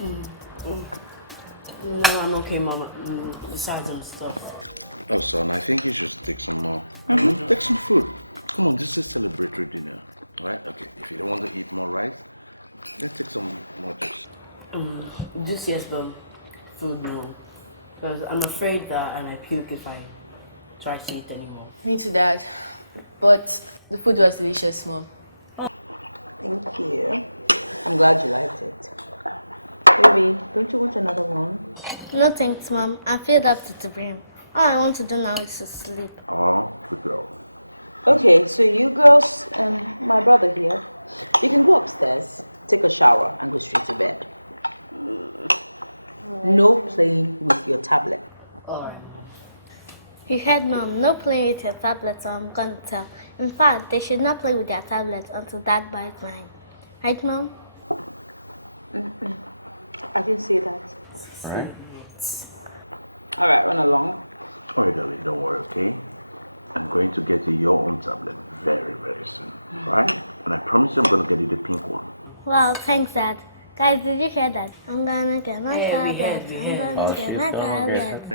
No, I'm okay, Mama. Besides some stuff. Just yes, but food no. Because I'm afraid that I might puke if I try to eat anymore. Me too, Dad. But the food was delicious, Mom. No thanks, Mom. I filled up to the brim. All I want to do now is to sleep. Alright. You heard, Mom. No playing with your tablets, or I'm gonna tell. In fact, they should not play with their tablets until Dad buys mine. Right, Mom? Alright? Wow, thanks, Dad. Guys, did you hear that? I'm gonna get my Hey, we tablet. heard, we heard. I'm Oh, gonna she's get my gonna get tablet. it.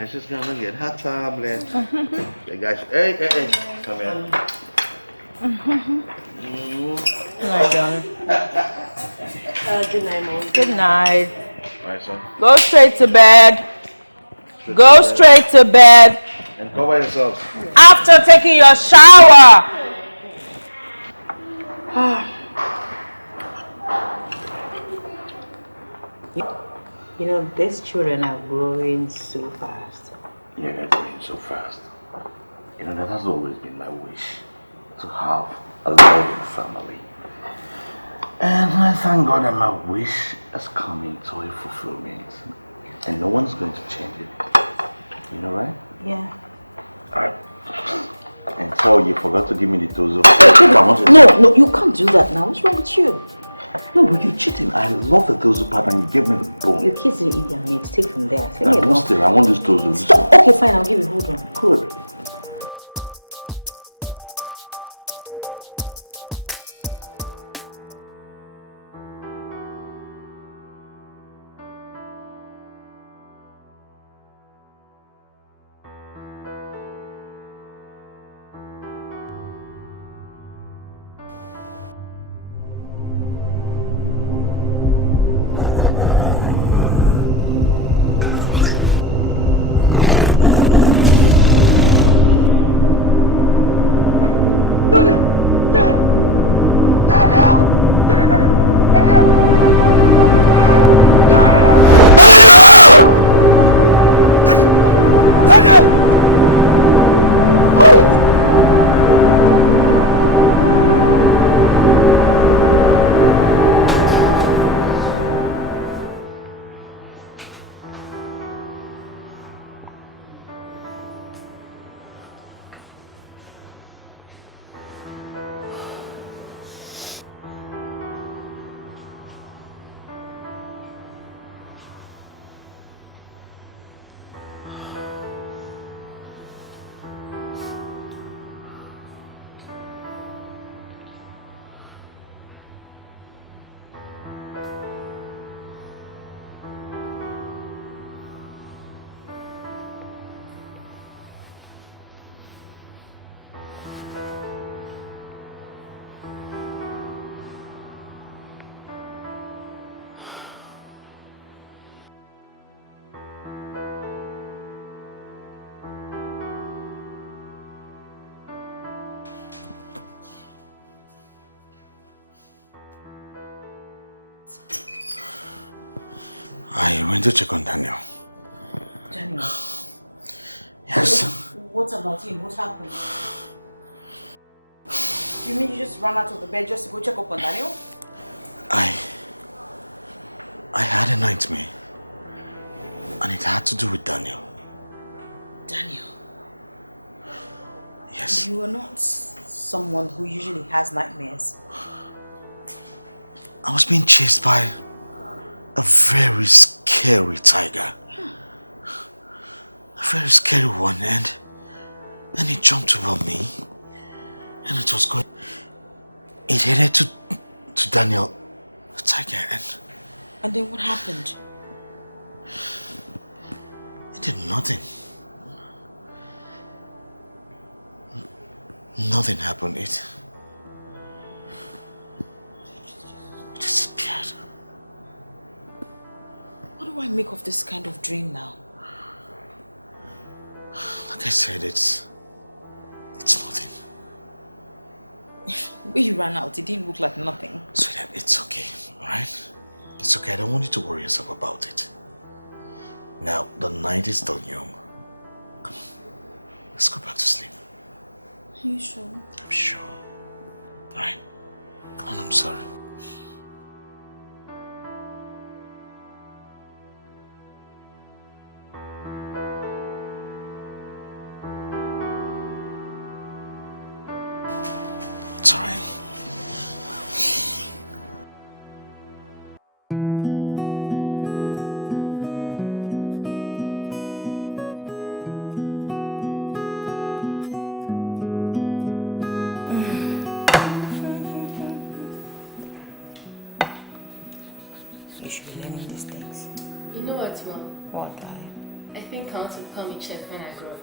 You should be learning these things. You know what, Mom? What, darling? I think I want to become a chef when I grow up.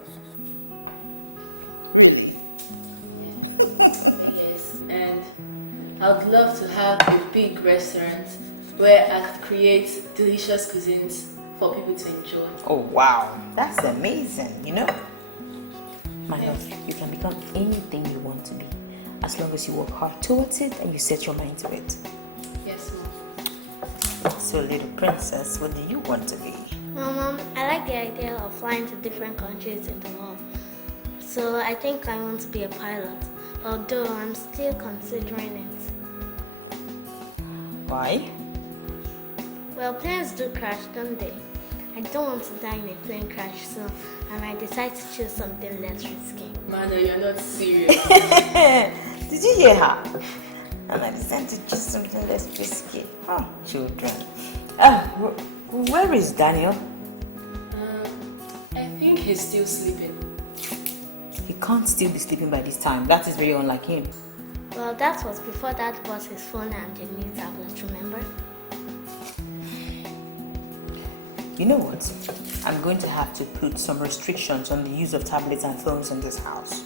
Really? Yes, and I would love to have a big restaurant where I could create delicious cuisines for people to enjoy. Oh, wow. That's amazing, you know? My love, you can become anything you want to be as long as you work hard towards it and you set your mind to it. Yes, Mom. So, little princess, what do you want to be? Mom, I like the idea of flying to different countries in the world. So I think I want to be a pilot, although I'm still considering it. Why? Well, planes do crash, don't they? I don't want to die in a plane crash, so I might decide to choose something less risky. Mother, you're not serious. Did you hear her? And I decided to choose something less risky. Huh, children. Where is Daniel? I think he's still sleeping. He can't still be sleeping by this time. That is very unlike him. Well, that was before Dad bought his phone and the new tablet, remember? You know what? I'm going to have to put some restrictions on the use of tablets and phones in this house.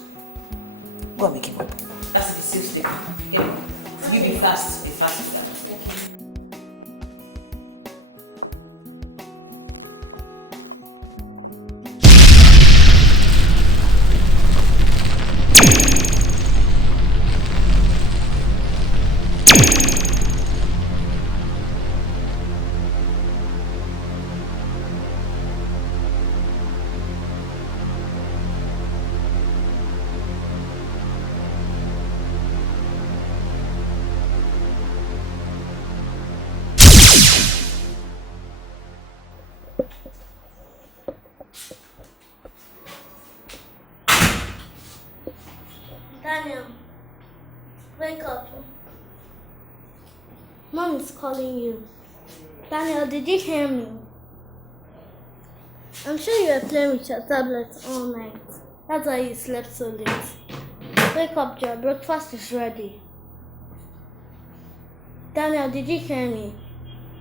Go and make him up. That's the still sleeping. You be fast. Be fast with that. Daniel, wake up. Mom is calling you. Daniel, did you hear me? I'm sure you were playing with your tablet all night. That's why you slept so late. Wake up, your breakfast is ready. Daniel, did you hear me?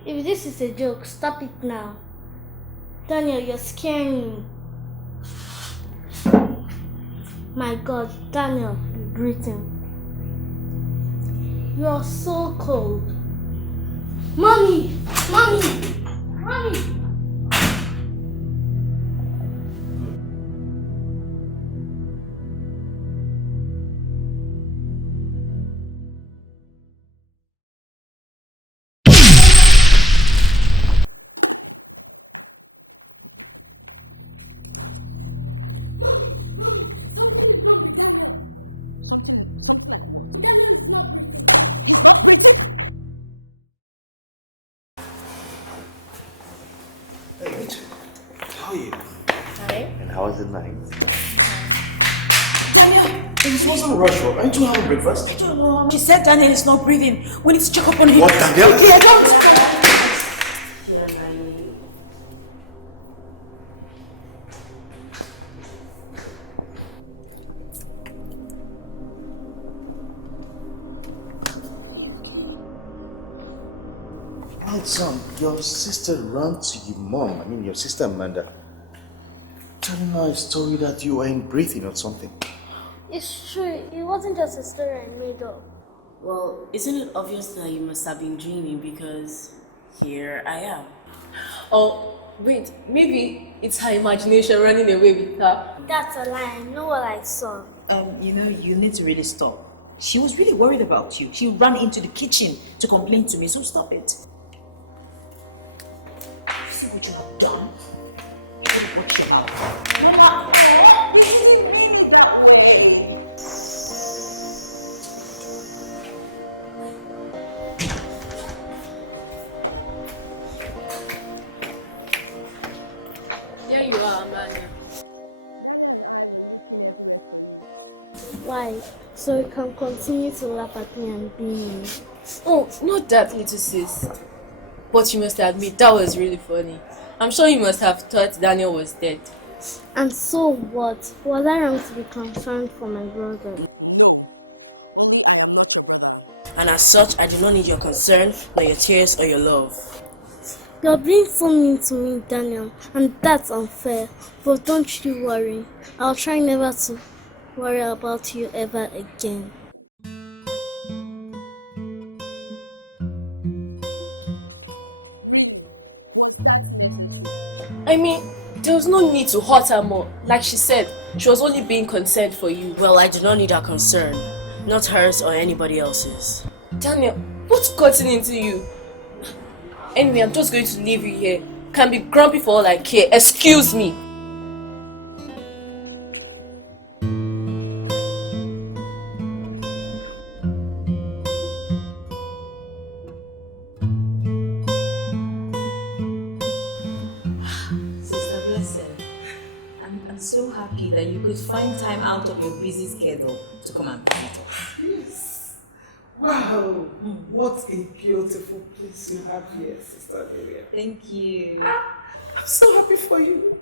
If this is a joke, stop it now. Daniel, you're scaring me. My God, Daniel, you're breathing. You're so cold. Mommy! Mommy! Mommy! Hey, how are you? Hi. And how was the night? Daniel, this wasn't a rush. Aren't you having breakfast? I don't know. She said Daniel is not breathing. We need to check up on him. What, Daniel? Yeah, don't. Son, your sister ran to your mom, your sister Amanda, telling her a story that you weren't breathing or something. It's true. It wasn't just a story I made up. Well, isn't it obvious that you must have been dreaming because here I am? Oh, wait, maybe it's her imagination running away with her. That's a lie. I know what I saw. You need to really stop. She was really worried about you. She ran into the kitchen to complain to me, so stop it. See what you have done. You should watch your mouth. Here you are, Amanda. Why? So you can continue to laugh at me and be mean. Oh, not that, little sis. But you must admit, that was really funny. I'm sure you must have thought Daniel was dead. And so what? Was I wrong to be concerned for my brother? And as such, I do not need your concern, nor your tears or your love. You're being so mean to me, Daniel, and that's unfair. But don't you worry. I'll try never to worry about you ever again. I mean, there was no need to hurt her more. Like she said, she was only being concerned for you. Well, I do not need her concern. Not hers or anybody else's. Daniel, what's gotten into you? Anyway, I'm just going to leave you here. Can be grumpy for all I care. Excuse me. Sister Blessing, I'm so happy that you could find time out of your busy schedule to come and visit us. Yes. Wow, what a beautiful place you have here, Sister Miriam. Thank you. I'm so happy for you.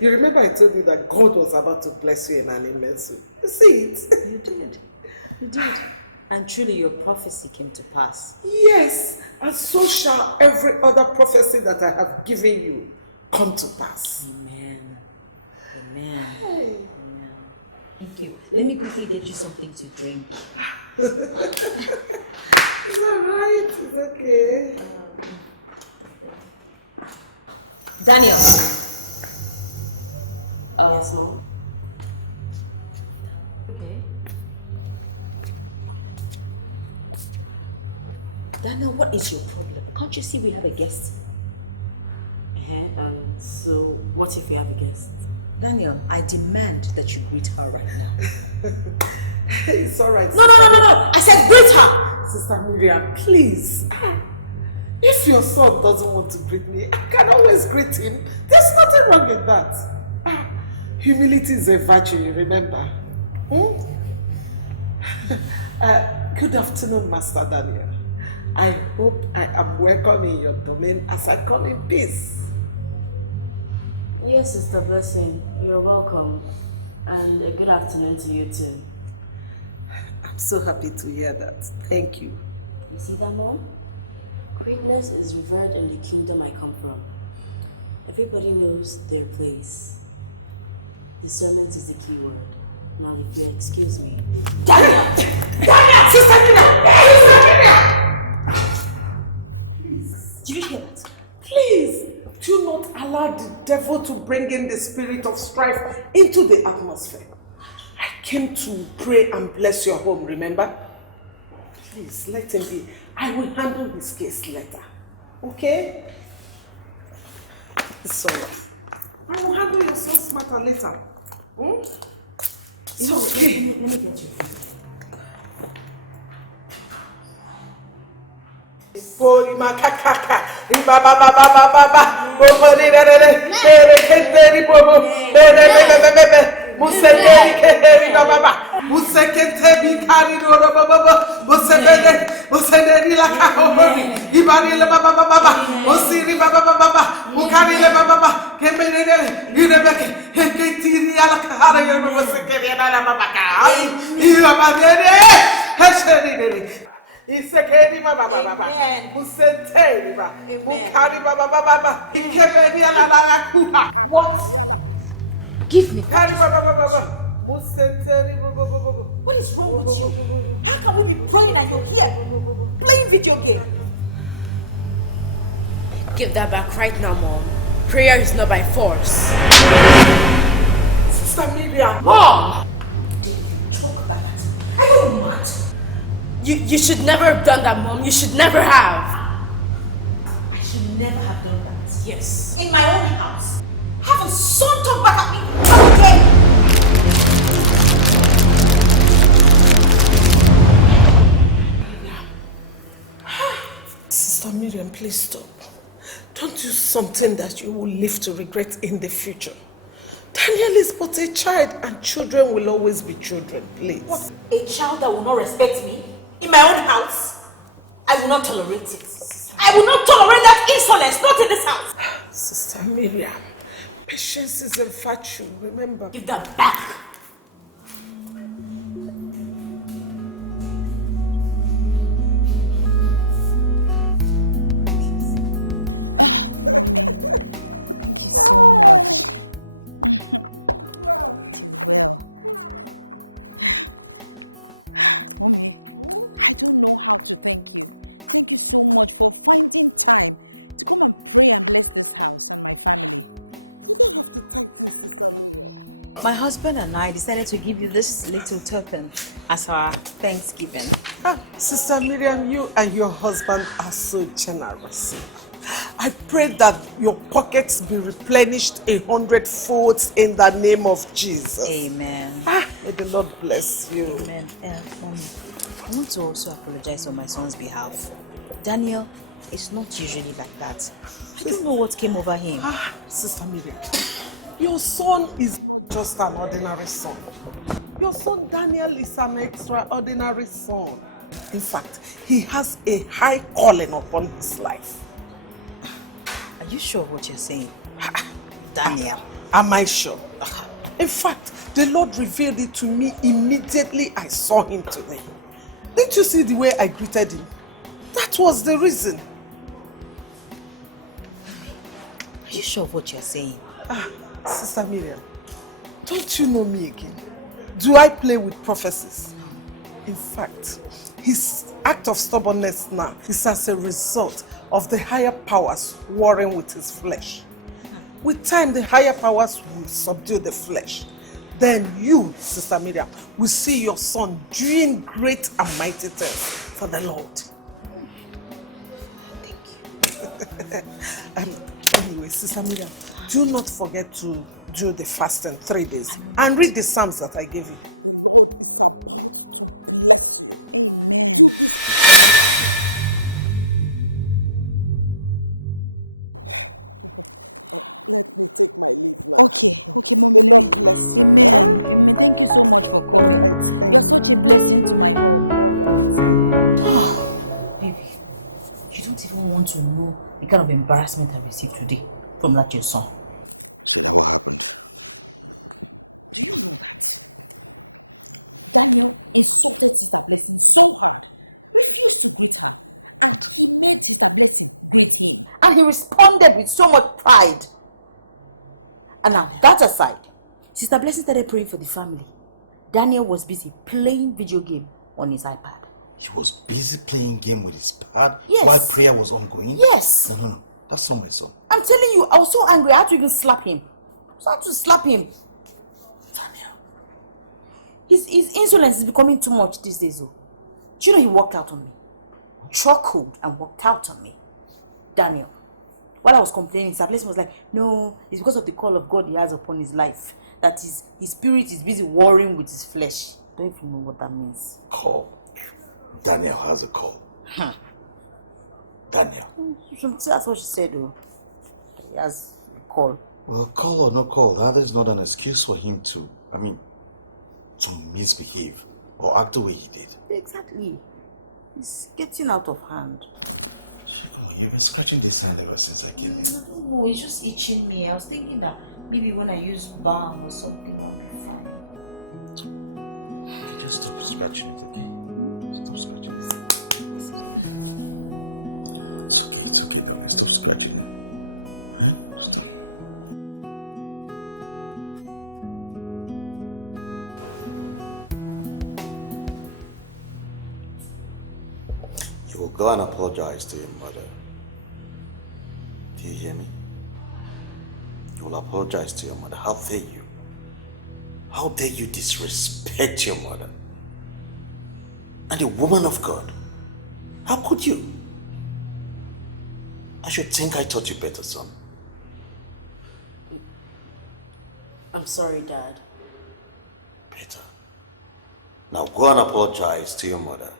You remember I told you that God was about to bless you in an immense way. You see it? You did. You did. And truly your prophecy came to pass. Yes, and so shall every other prophecy that I have given you come to pass. Amen. Amen. Hey. Amen. Thank you. Let me quickly get you something to drink. It's alright, it's okay. Daniel. Yes, Mom? Okay. Daniel, what is your problem? Can't you see we have a guest? So what if we have a guest? Daniel, I demand that you greet her right now. It's alright. No. I said greet her. Sister Miriam, please. If your son doesn't want to greet me, I can always greet him. There's nothing wrong with that. Humility is a virtue, you remember? Good afternoon, Master Daniel. I hope I am welcome in your domain as I call in peace. Yes, Sister Blessing, you're welcome. And a good afternoon to you too. I'm so happy to hear that. Thank you. You see that, Mom? Greatness is revered in the kingdom I come from. Everybody knows their place. Discernment is the key word. Now, if you excuse me. Daniel! Daniel! Sister Nina! Sister Nina! Please. Did you hear that? Please, do not allow the devil to bring in the spirit of strife into the atmosphere. I came to pray and bless your home, remember? Please, let him be. I will handle his case later. Okay? It's alright. I will handle your son's matter later. It's okay. Let me get you. Pori makakaka, baba baba baba baba, bobori rere, ere kenderi bobo, bebe, musekeri kenderi baba, musekeri kari roro baba, musekeri la kahori, ibari la baba baba, musiri baba baba, mukari la baba, kemere, irebeke, heketiri ala kahara yoro musekeri la baba kahari, irabadere, hesheri. Isekeri baba baba, musenteri baba, mukari baba baba, ikebeni ala la kuha. What? Give me. Kari baba baba, musenteri baba baba. What is wrong with you? How can we be praying and you're here playing video game? Give that back right now, Mom. Prayer is not by force. Sister Miriam, Mom! Talk about it. Are you mad? You should never have done that, Mom. You should never have. I should never have done that. Yes. In my own house. Have a son talk back at me. How dare you? Sister Miriam, please stop. Don't do something that you will live to regret in the future. Daniel is but a child and children will always be children, please. What? A child that will not respect me? In my own house? I will not tolerate it. I will not tolerate that insolence, not in this house. Sister Miriam, patience is a virtue, remember. Give that back. My husband and I decided to give you this little token as our Thanksgiving. Sister Miriam, you and your husband are so generous. I pray that your pockets be replenished 100-fold in the name of Jesus. Amen. May the Lord bless you. Amen. I want to also apologize on my son's behalf. Daniel is not usually like that. I don't know what came over him. Sister Miriam, your son is just an ordinary son. Your son Daniel is an extraordinary son. In fact, he has a high calling upon his life. Are you sure of what you're saying? Daniel. Am I sure? In fact, the Lord revealed it to me immediately I saw him today. Didn't you see the way I greeted him? That was the reason. Are you sure of what you're saying? Sister Miriam, don't you know me again? Do I play with prophecies? In fact, his act of stubbornness now is as a result of the higher powers warring with his flesh. With time, the higher powers will subdue the flesh. Then you, Sister Miriam, will see your son doing great and mighty things for the Lord. Thank you. Anyway, Sister Miriam, do not forget to do the fasting 3 days and read the Psalms that I gave you. To know the kind of embarrassment I received today from that your son. And he responded with so much pride. And now, that aside, Sister Blessing started praying for the family. Daniel was busy playing video game on his iPad. He was busy playing game with his pad Yes. while prayer was ongoing? Yes. No. That's not my son. I'm telling you, I was so angry, I had to even slap him. I had to slap him. Daniel. His insolence is becoming too much these days, though. Do you know he walked out on me? Chuckled and walked out on me. Daniel. While I was complaining, Sister Blessing was like, no, it's because of the call of God he has upon his life. That his spirit is busy warring with his flesh. Don't even know what that means. Call. Daniel has a call. Daniel. That's what she said, though. He has a call. Well, call or no call, that is not an excuse for him to misbehave or act the way he did. Exactly. It's getting out of hand. You've been scratching this hand ever since I came in. No, it's just itching me. I was thinking that maybe when I use balm or something, I'll be fine. Okay, just stop scratching it, okay? Stop scratching it. It's okay, don't stop scratching it. Stop. You will go and apologize to your mother. Do you hear me? You will apologize to your mother. How dare you? How dare you disrespect your mother? And a woman of God. How could you? I should think I taught you better, son. I'm sorry, Dad. Better. Now go and apologize to your mother.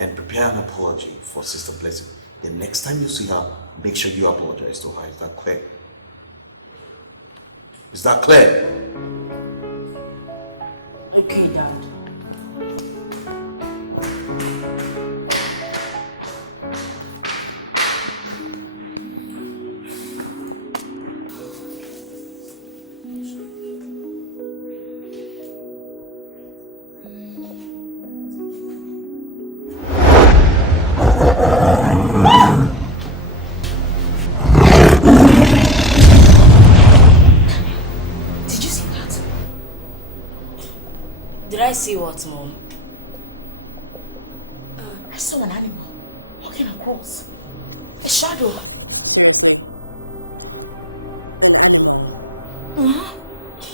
And prepare an apology for Sister Blessing. The next time you see her, make sure you apologize to her. Is that clear? Is that clear? Okay, Dad. Did I see what, Mom? I saw an animal walking across. A shadow.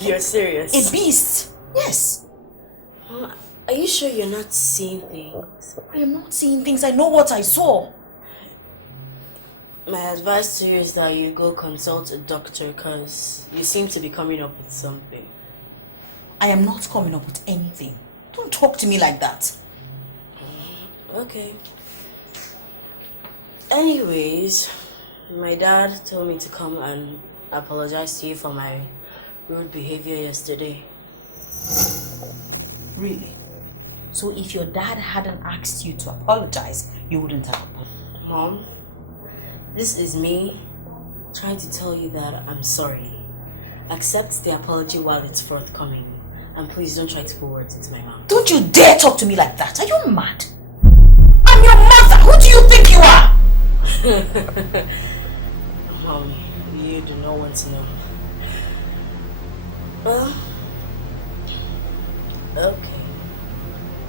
You're serious? A beast. Yes. Are you sure you're not seeing things? I am not seeing things. I know what I saw. My advice to you is that you go consult a doctor because you seem to be coming up with something. I am not coming up with anything. Don't talk to me like that. Okay. Anyways, my dad told me to come and apologize to you for my rude behavior yesterday. Really? So if your dad hadn't asked you to apologize, you wouldn't have apologized? Mom, this is me trying to tell you that I'm sorry. Accept the apology while it's forthcoming. And please don't try to put words into my mouth. Don't you dare talk to me like that. Are you mad? I'm your mother. Who do you think you are? Mom, you do not want to know. Well, okay.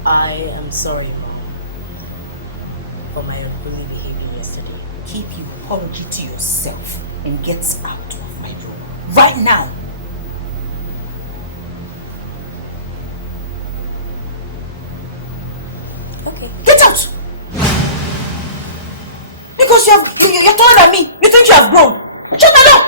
I am sorry, Mom, for my unruly behavior yesterday. Keep your apology to yourself and get out of my room. Right now. Okay. Get out! Because you're taller than me. You think you have grown. Shut my door!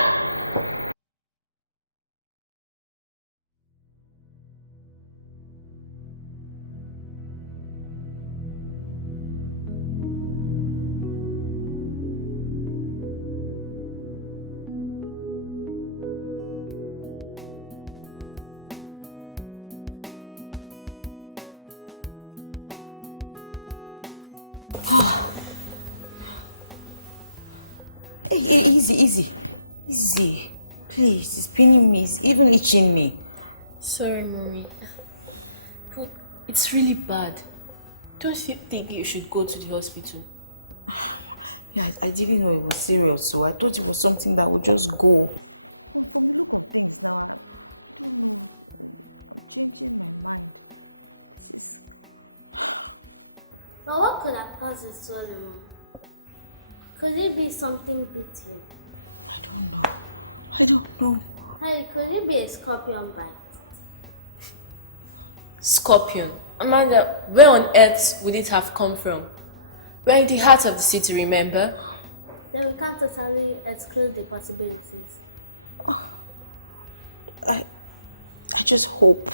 Hey, easy. Please, it's pinning me. It's even itching me. Sorry, Mommy. But it's really bad. Don't you think you should go to the hospital? Yeah, I didn't know it was serious, so I thought it was something that would just go. But what could have caused it swelling, Mom? Could it be something bit you? I don't know. Hey, could it be a scorpion bite? Scorpion. Amanda, where on earth would it have come from? We're in the heart of the city, remember? Then we can't totally exclude the possibilities. I just hope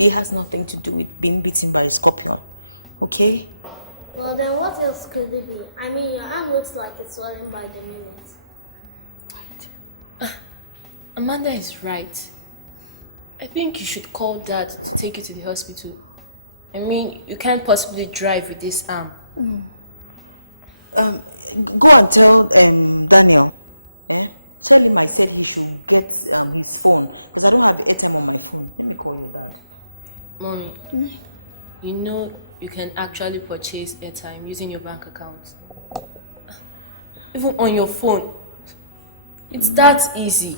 it has nothing to do with being bitten by a scorpion. Okay? Well, then what else could it be? I mean, your arm looks like it's swelling by the minute. Amanda is right. I think you should call Dad to take you to the hospital. I mean, you can't possibly drive with this arm. Go and tell Daniel. Tell him I said he should get his phone. Because I don't have airtime on my phone. Let me call you back. Mommy, you know you can actually purchase airtime using your bank account. Even on your phone. It's that easy.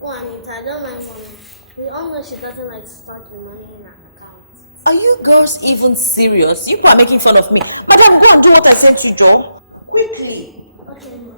Oh, Anita, I don't mind Mommy. We all know she doesn't like to start the money in her account. Are you girls even serious? You people are making fun of me. Madam, go and do what I sent you, Joe. Quickly. Okay, Mom.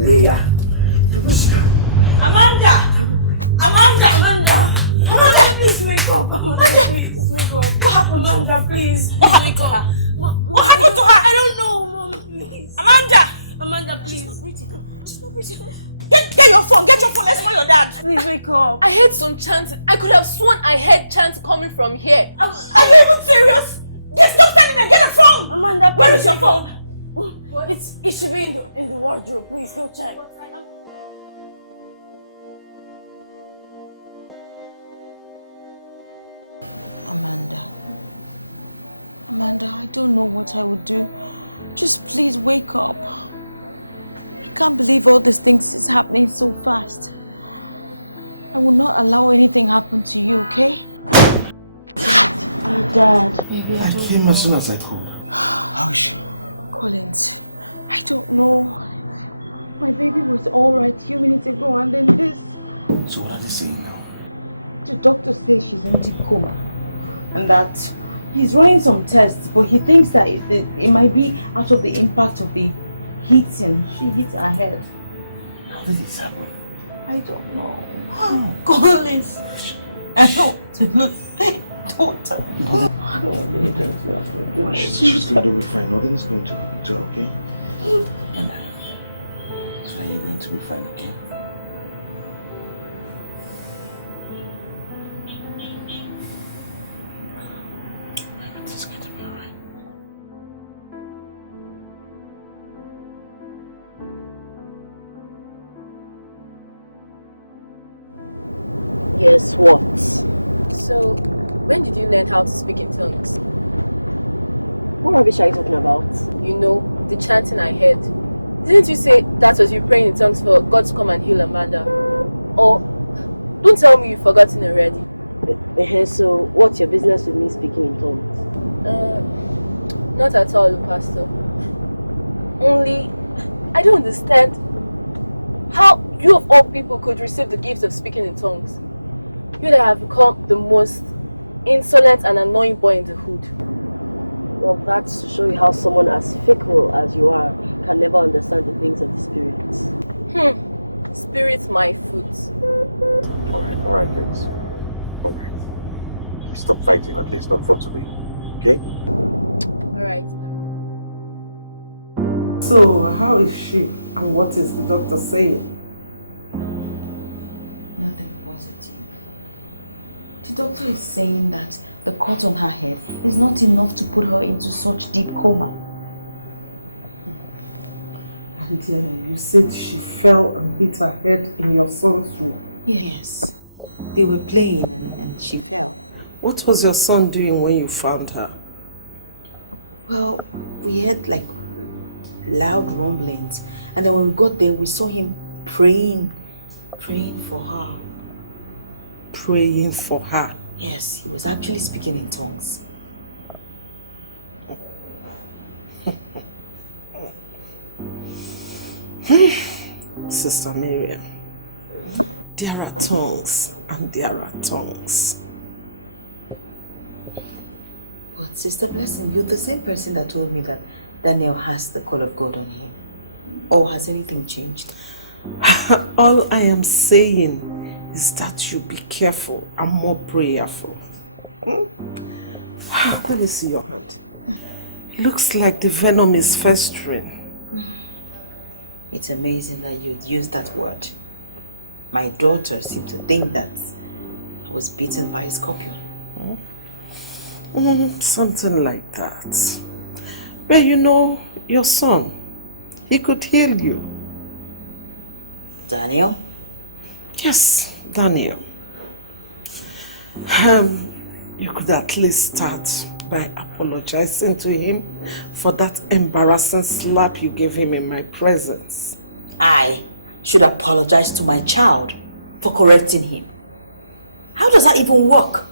Leah! Amanda! Amanda! Amanda, please wake up! Amanda, please wake up! Amanda, please wake up! What happened to her? I don't know, Mom, please. Amanda, please. She's not breathing. Get your phone, let's call your dad. Please wake up. I heard some chants. I could have sworn I heard chants coming from here. Are you even serious? Just stop standing there, get your phone! Amanda, where is your phone? What? It should be in the wardrobe. Please go check. I came as soon as I could. So what are they saying now? And that he's running some tests, but he thinks that it might be out of the impact of the heating. She hit her head. How did this happen? I don't know. Goodness. I don't know. She's going to be fine. Nothing is going to okay. So you're going to be fine, okay? Everything's going to be alright. So, when did you learn how to speak in tongues? You know, the chants in our head. Didn't you say that was you praying in tongues for God to come and heal Amanda? Or, don't tell me you've forgotten already. Not at all, Lucas. Only, I don't understand how you of all people could receive the gift of speaking in tongues. You have become the most insolent and annoying boy in the hood. Spirit my foot. Please stop fighting and it's not fun to me, okay? Alright. So, how is she? And what is the doctor saying? Nothing positive. The doctor is saying that the cut on her head is not enough to bring her into such deep coma. And you said she fell and hit her head in your son's room. Yes. They were playing and she... What was your son doing when you found her? Well, we heard like loud rumblings, and then when we got there, we saw him praying for her. Praying for her. Yes, he was actually speaking in tongues. Sister Miriam, there are tongues and there are tongues. But Sister Blessing, you're the same person that told me that Daniel has the call of God on him. Or has anything changed? All I am saying is that you be careful and more prayerful. Let me see your hand. Looks like the venom is festering. It's amazing that you'd use that word. My daughter seemed to think that I was bitten by a scorpion. Something like that. But you know, your son, he could heal you. Daniel? Yes, Daniel. You could at least start by apologizing to him for that embarrassing slap you gave him in my presence. I should apologize to my child for correcting him. How does that even work?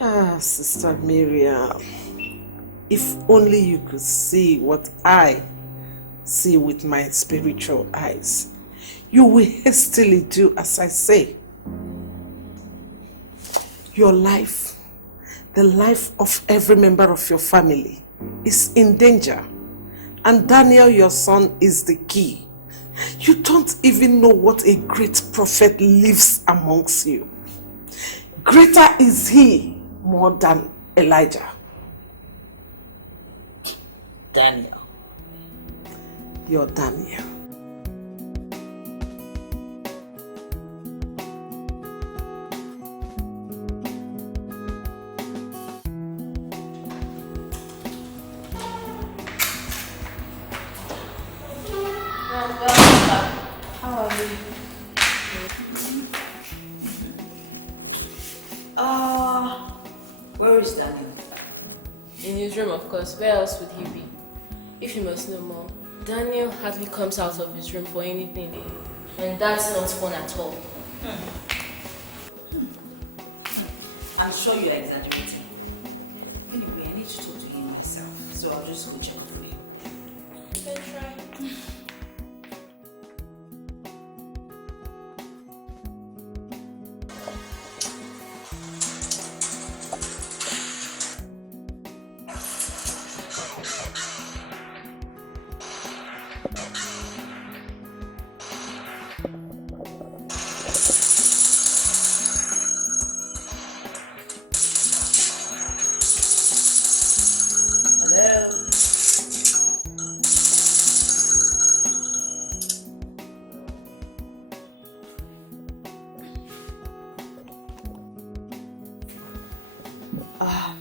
Ah, Sister Miriam, if only you could see what I see with my spiritual eyes, you will hastily do as I say. Your life, the life of every member of your family is in danger. And Daniel, your son, is the key. You don't even know what a great prophet lives amongst you. Greater is he more than Elijah. Daniel. You're Daniel. How are you? Where is Daniel? In his room, of course. Where else would he be? If you must know more, Daniel hardly comes out of his room for anything. And that's not fun at all. I'm sure you're exaggerating. Anyway, I need to talk to him myself, so I'll just go check for you. You can try.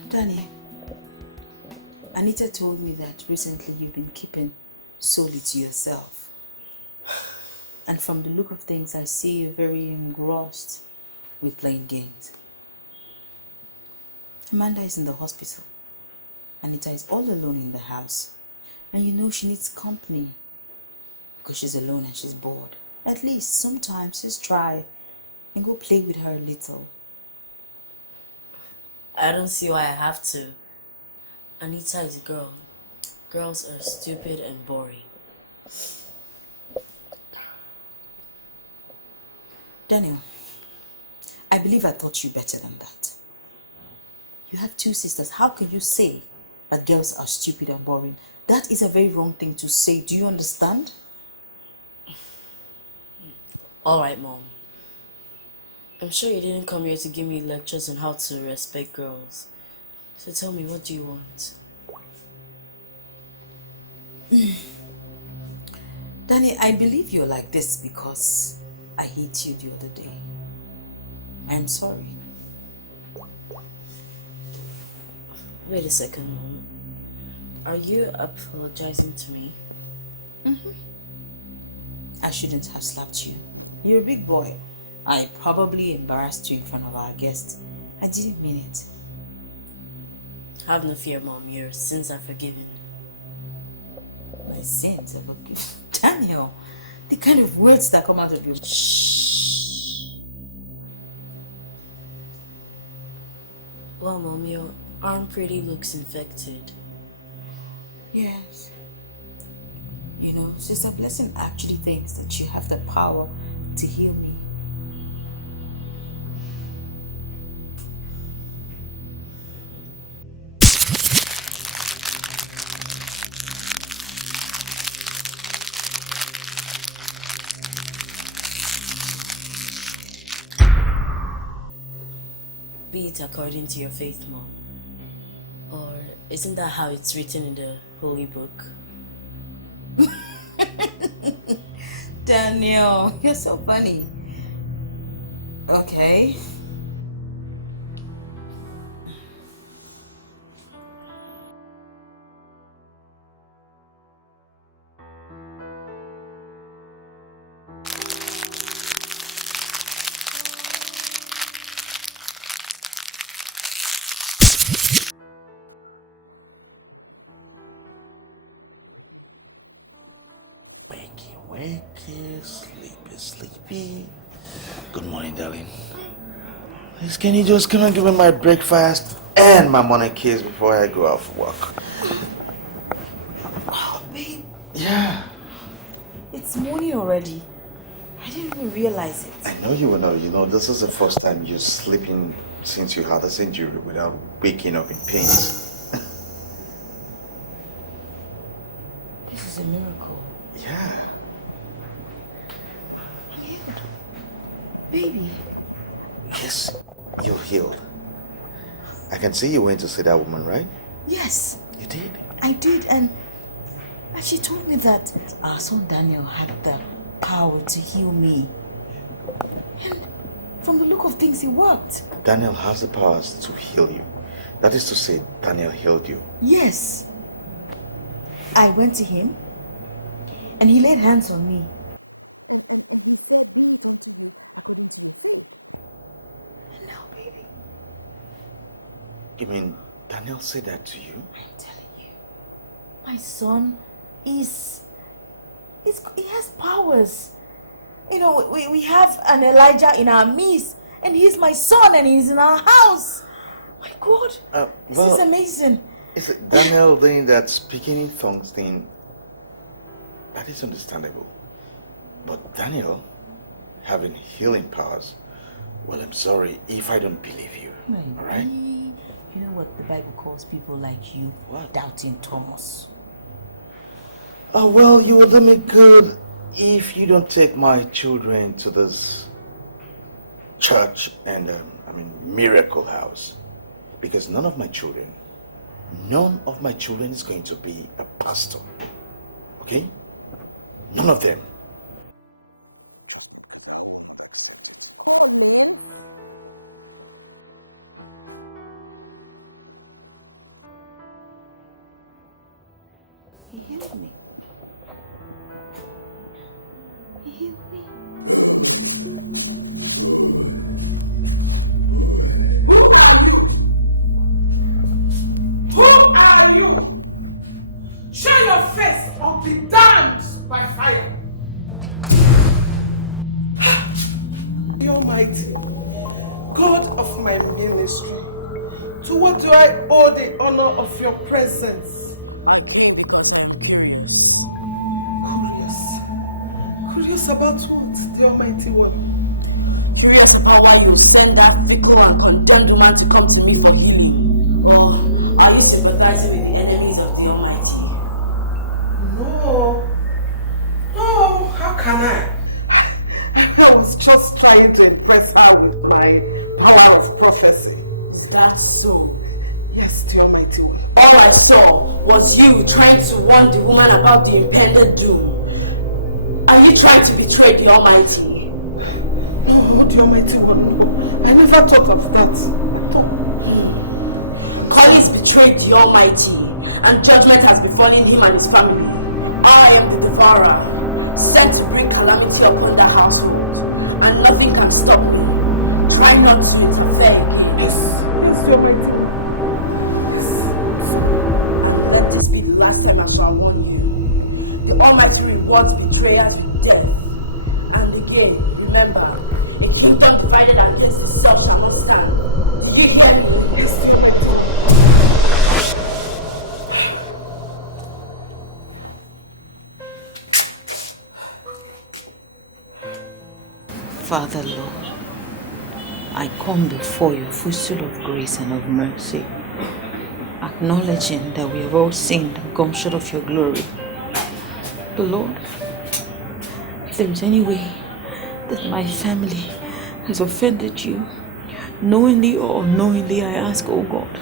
Danny, Anita told me that recently you've been keeping solely to yourself. And from the look of things, I see you're very engrossed with playing games. Amanda is in the hospital. Anita is all alone in the house. And you know she needs company because she's alone and she's bored. At least sometimes just try and go play with her a little. I don't see why I have to. Anita is a girl. Girls are stupid and boring. Daniel, I believe I taught you better than that. You have two sisters. How can you say that girls are stupid and boring? That is a very wrong thing to say. Do you understand? Alright, Mom. I'm sure you didn't come here to give me lectures on how to respect girls. So tell me, what do you want? Danny, I believe you're like this because I hate you the other day. I'm sorry. Wait a second, Mom. Are you apologizing to me? I shouldn't have slapped you. You're a big boy. I probably embarrassed you in front of our guests. I didn't mean it. Have no fear, Mom. Your sins are forgiven. My sins are forgiven. Daniel, the kind of words that come out of your... Shh. Well, Mom, your arm pretty looks infected. Yes. You know, Sister Blessing actually thinks that you have the power to heal me. Be it according to your faith, Mom. Or isn't that how it's written in the Holy Book? Daniel, you're so funny. Okay. Wakey, sleepy. Good morning, darling. Please, can you just come and give me my breakfast and my morning kiss before I go out for work? Oh, babe. Yeah. It's morning already. I didn't even realize it. I know you will know. You know, this is the first time you're sleeping since you had this injury without waking up in pains. This is a miracle. Yeah. Baby. Yes, you're healed. I can see you went to see that woman, right? Yes. You did? I did, and she told me that our son Daniel had the power to heal me. And from the look of things, it worked. Daniel has the powers to heal you. That is to say, Daniel healed you. Yes. I went to him, and he laid hands on me. And now, baby. You mean Daniel said that to you? I'm telling you, my son he has powers. You know, we have an Elijah in our midst, and he's my son, and he's in our house. My God, this is amazing. Is it Daniel doing that speaking in tongues thing? That is understandable. But Daniel having healing powers, well, I'm sorry if I don't believe you. All right? You know what the Bible calls people like you? What? Doubting Thomas. Oh, well, you will do me good if you don't take my children to this church and, miracle house. Because none of my children is going to be a pastor. Okay? None of them. He healed me. He healed me. Who are you? Show your face or be damned by fire. The Almighty, God of my ministry, to what do I owe the honor of your presence? Curious about what, the Almighty One? Curious about why you send that fickle and condemned man to come to me for healing? Or are you sympathizing with the enemies of the Almighty? No, how can I? I was just trying to impress her with my power of prophecy. Is that so? Yes, the Almighty One. All I saw was you trying to warn the woman about the impending doom. Are you trying to betray the Almighty? No, the Almighty One, no. I never thought of that. Collins betrayed the Almighty, and judgment has befallen him and his family. I am the devourer, sent to bring calamity upon that household, and nothing can stop me. Try not to interfere again. Yes, the Almighty One. Let this be the last time I shall warn you. The Almighty rewards betrayers with death. And again, remember, a kingdom divided against itself shall not stand. Do you hear me? Yes, the Almighty One. Father, Lord, I come before you full of grace and of mercy, acknowledging that we have all sinned and come short of your glory. But Lord, if there is any way that my family has offended you, knowingly or unknowingly, I ask, oh God,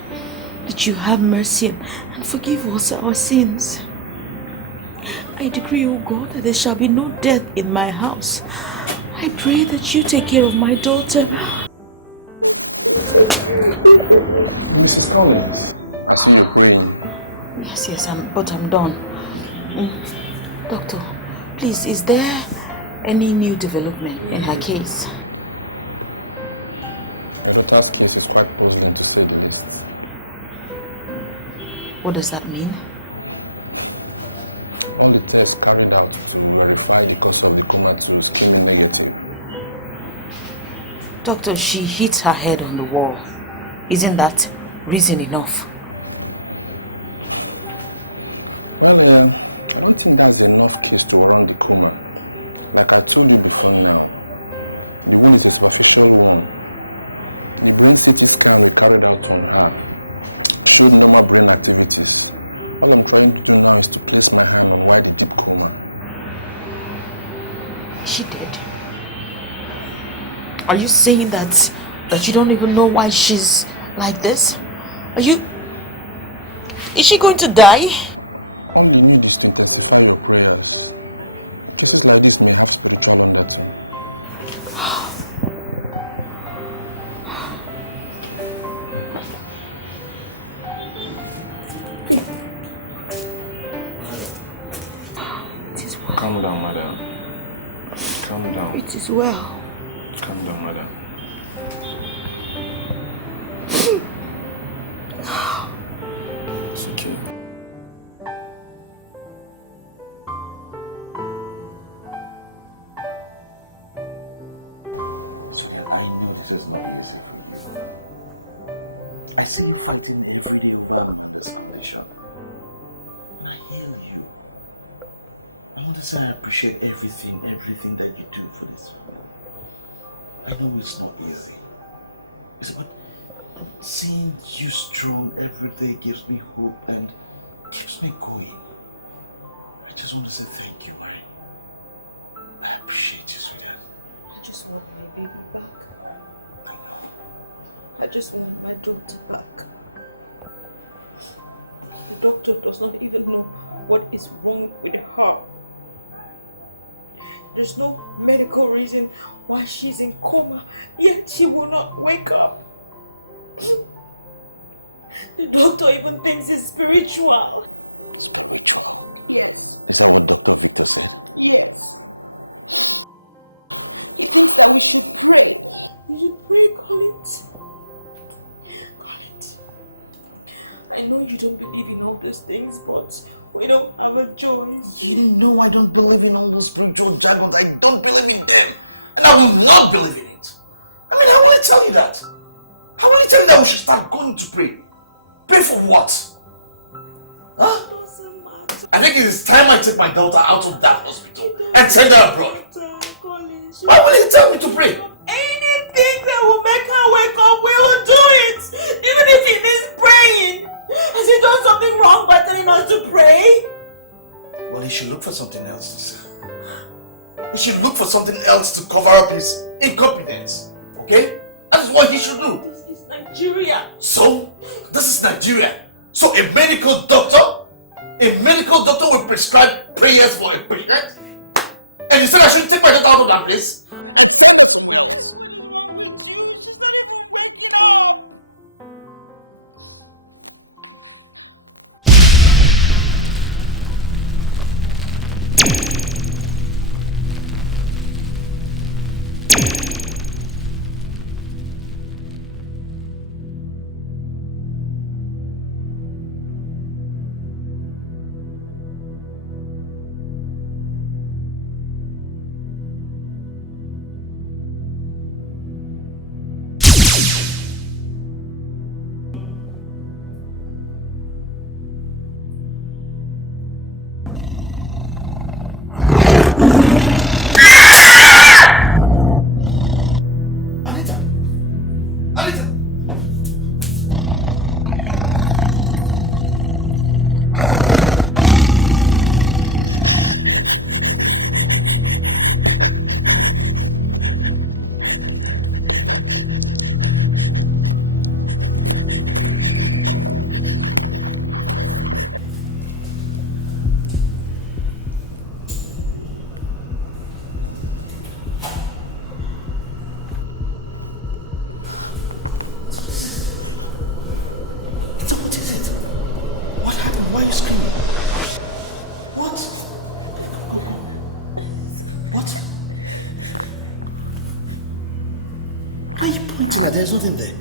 that you have mercy and forgive us our sins. I decree, oh God, that there shall be no death in my house. I pray that you take care of my daughter. Mrs. Collins, I see you're praying. Yes, but I'm done. Doctor, please, is there any new development in her case? That's notified president to send the list. What does that mean? All the tests carried out to verify the cause of the coma was extremely negative. Doctor, she hit her head on the wall. Isn't that reason enough? Well, I don't think that's enough case to run the coma. Like I told you before now, the wound is an official one. The brain CT scan was carried out on her. Showing normal brain activities. All of the brain wants to place my hand on why the deep coma. She did. Are you saying that you don't even know why she's like this? Is she going to die? Calm down, madam. Calm down. It is well. Calm down, madam. It's okay. I see you fighting every day with love and understanding. I hear you. I understand. I appreciate everything that you do for this family. I know it's not easy. But seeing you strong every day gives me hope and keeps me going. I just want to say thank you, Mary. I appreciate you, sweetheart. I just want my baby back. I just want my daughter back. The doctor does not even know what is wrong with her. There's no medical reason why she's in coma, yet she will not wake up. The doctor even thinks it's spiritual. You should pray, Colette. Colette, I know you don't believe in all these things, but we don't have a choice. You know I don't believe in all those spiritual jargon. I don't believe in them. And I will not believe in it. I mean, I want to tell you that. I want to tell you that we should start going to pray. Pray for what? Huh? It doesn't matter. I think it is time I take my daughter out of that hospital and send her abroad. Colette, Why will you tell me to pray? anything that will make her wake up, we will do it. Even if it means praying. Has he done something wrong by telling us to pray? Well, he should look for something else to say. He should look for something else to cover up his incompetence. Okay? That is what he should do. This is Nigeria. So, this is Nigeria. So a medical doctor will prescribe prayers for a patient? And you said I should take my daughter out of that place? There's nothing there.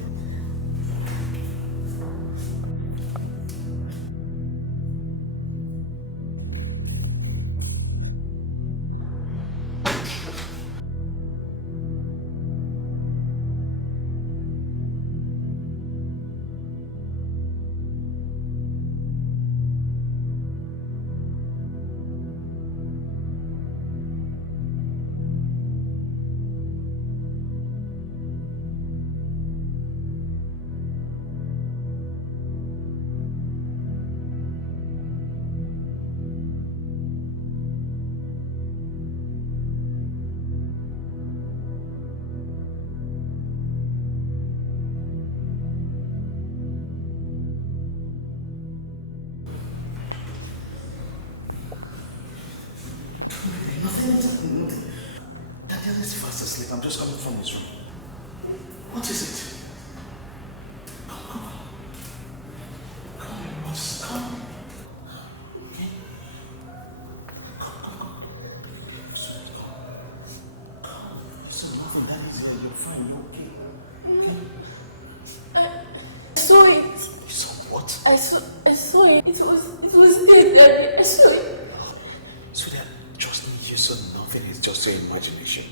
is fast asleep. I'm just coming from his room. What is it? Come, boss. Come. Okay. Come. So nothing that is here. You're fine. You're okay. I saw it. You saw what? I saw it. It was there. I saw it. So that, trust me, you saw nothing. It's just your imagination.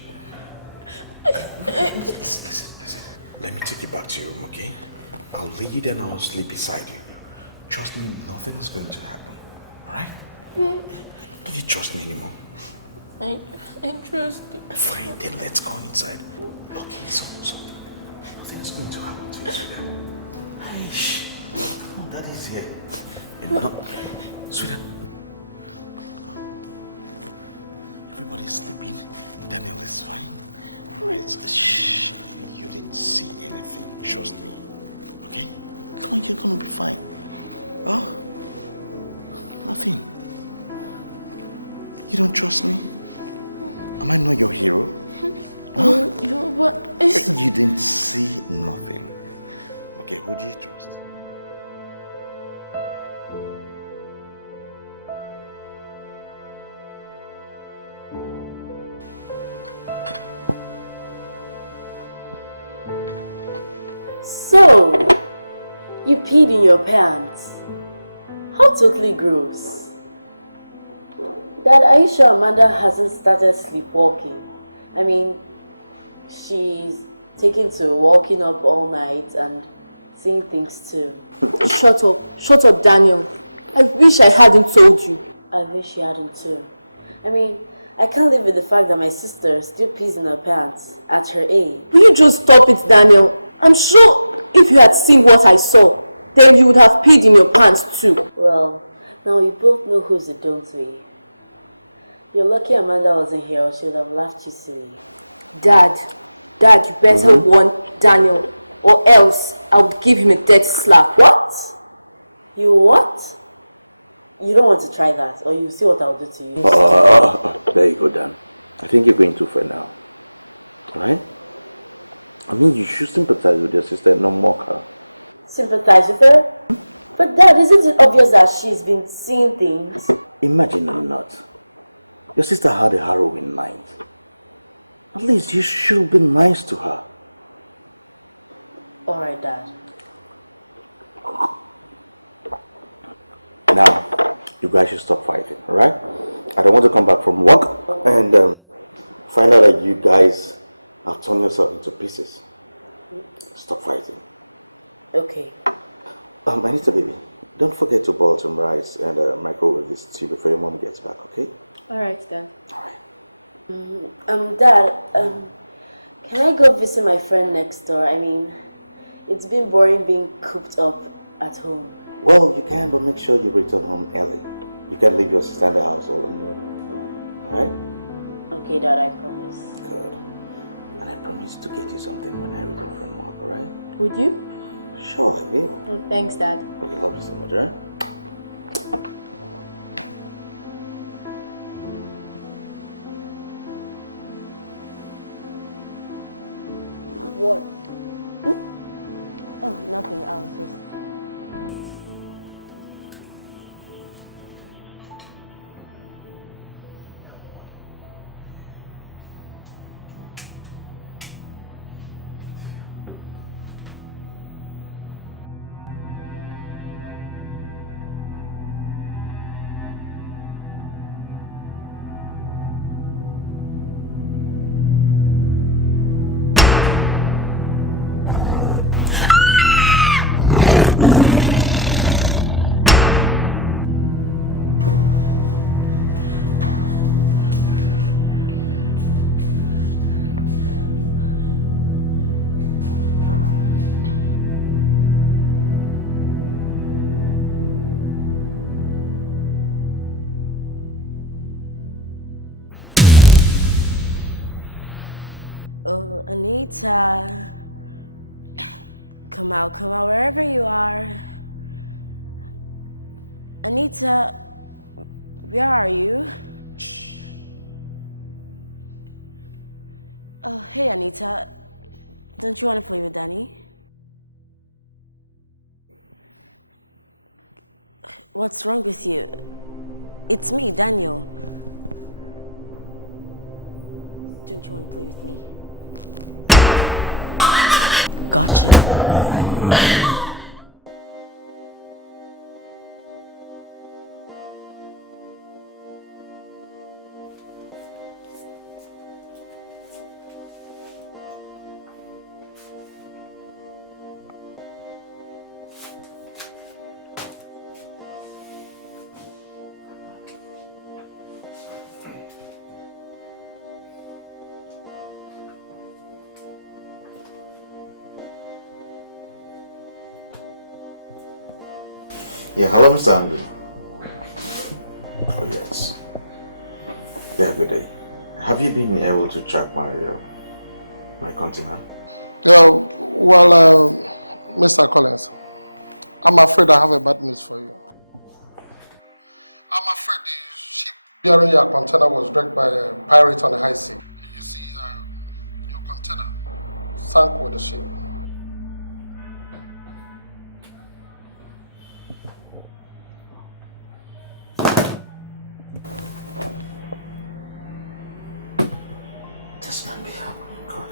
Let me take you back to your room, okay? I'll lead and I'll sleep beside you. Trust me, nothing is going to happen. Alright? Do you trust me anymore? I trust you. Fine, then let's go inside. Okay, so nothing's going to happen to you, sweetheart. Hey, shh. Oh, that is here. No, sweetheart. So, you peed in your pants. How totally gross. Dad, are you sure Amanda hasn't started sleepwalking? I mean, she's taken to walking up all night and seeing things too. Shut up, Daniel. I wish I hadn't told you. I wish you hadn't too. I mean, I can't live with the fact that my sister still pees in her pants at her age. Will you just stop it, Daniel? I'm sure if you had seen what I saw, then you would have peed in your pants too. Well, now we both know who's the don't we? You're lucky Amanda wasn't here or she would have laughed you silly. Dad, you better warn Daniel, or else I would give him a death slap. What? You what? You don't want to try that, or you see what I'll do to you. There you go, Dan. I think you're going too far now. Right? I mean, you should sympathize with your sister and not mock her. Sympathize with her? But Dad, isn't it obvious that she's been seeing things? Imagine I'm not. Your sister had a harrowing night. At least you should be nice to her. Alright, Dad. Now, you guys should stop fighting, alright? I don't want to come back from work and find out that you guys have torn yourself into pieces. Stop fighting. Okay. Anita, baby, don't forget to boil some rice and microwave this tea before your mom gets back, okay? Alright, Dad. Dad, can I go visit my friend next door? I mean, it's been boring being cooped up at home. Well, you can, but make sure you return home early. You can't leave your sister in the house alone. Right? Okay, Dad, I promise. Good. And I promise to get you something when I return home, alright? Would you? Sure, I will. Oh, thanks, Dad. I love you so much, alright? Yeah, hello, Mr. Andy. Oh, yes. Yeah, good day. Have you been able to track my container? This can't be happening, God.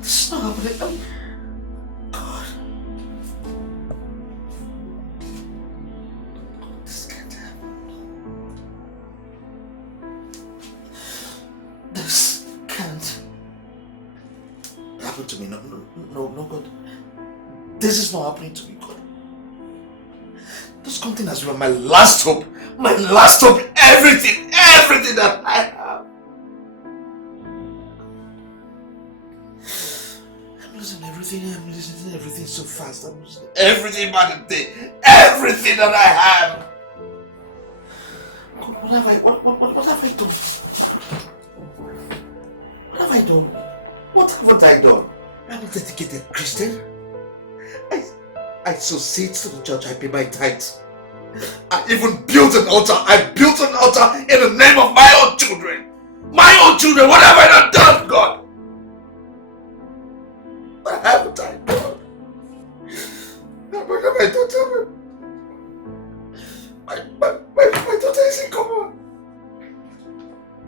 This is not happening. God. This can't happen. This can't happen to me. No, God. This is not happening to me, God. This content has been my last hope. My last hope. Everything that I have. I'm losing everything so fast. I'm losing everything by the day. Everything that I have. God, what have I done? What have I done? What haven't I done? I'm a dedicated Christian. I sow seeds to the church. I pay my tithes. I even built an altar. I built an altar in the name of my own children. My own children. What have I not done, God? What haven't I done? What have I done? My daughter is in coma.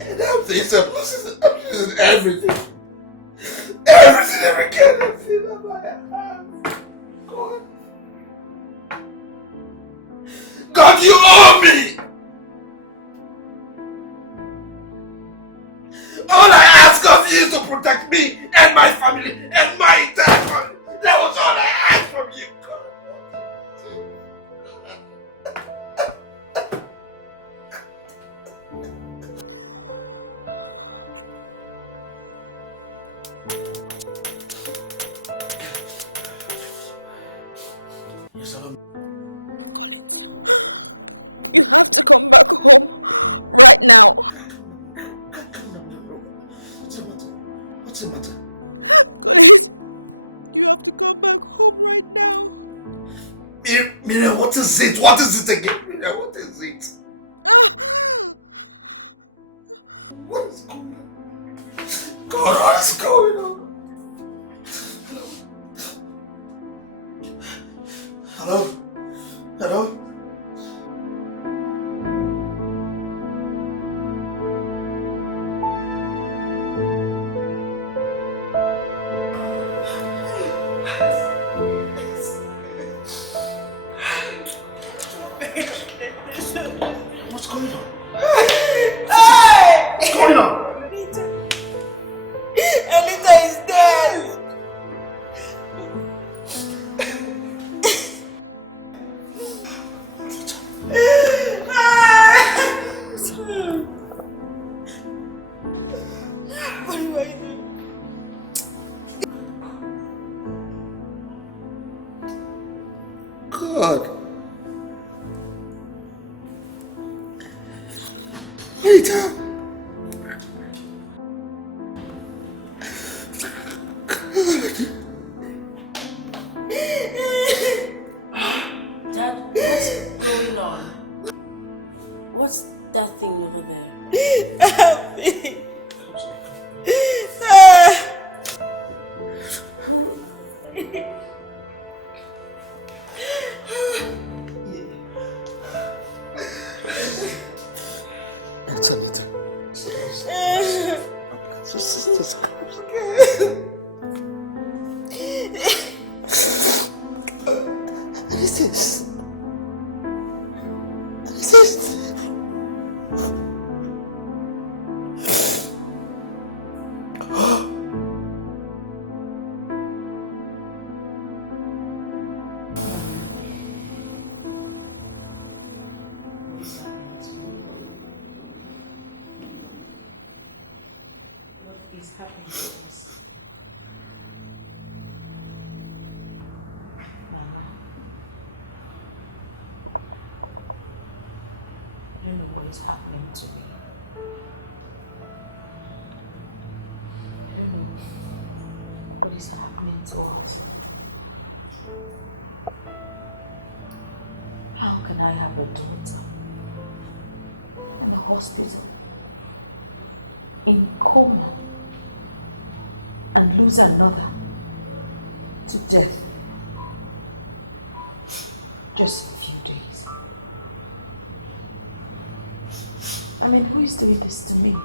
And I'm losing everything. Every kind of thing that I have. God. God, you owe me! All I ask of you is to protect me and my family and my entire family. That was all I asked from you, God. Yes, hello. What's the matter? Miriam, what is it? What is it again? Miriam, what is it? What is going on? God, what is going on? Hello? Hello? What's going on? What's going on? Anita is dead. What do I do? God. Anita. Dad, what's going on? What's that thing over there? Happy. It's Anita. Sisters. What is this? What is this? is happening to us? I don't know what is happening to me. I don't know what is happening to us. How can I have a daughter in the hospital, in coma, and lose another to death? Just a few days. I mean, who is doing this to me?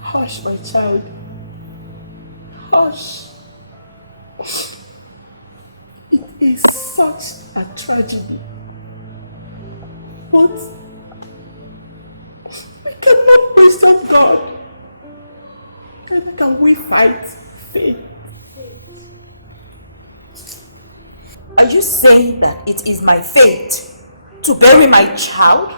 Hush, my child. Hush. It is such a tragedy. But we cannot question God. Neither can we fight fate. Are you saying that it is my fate to bury my child?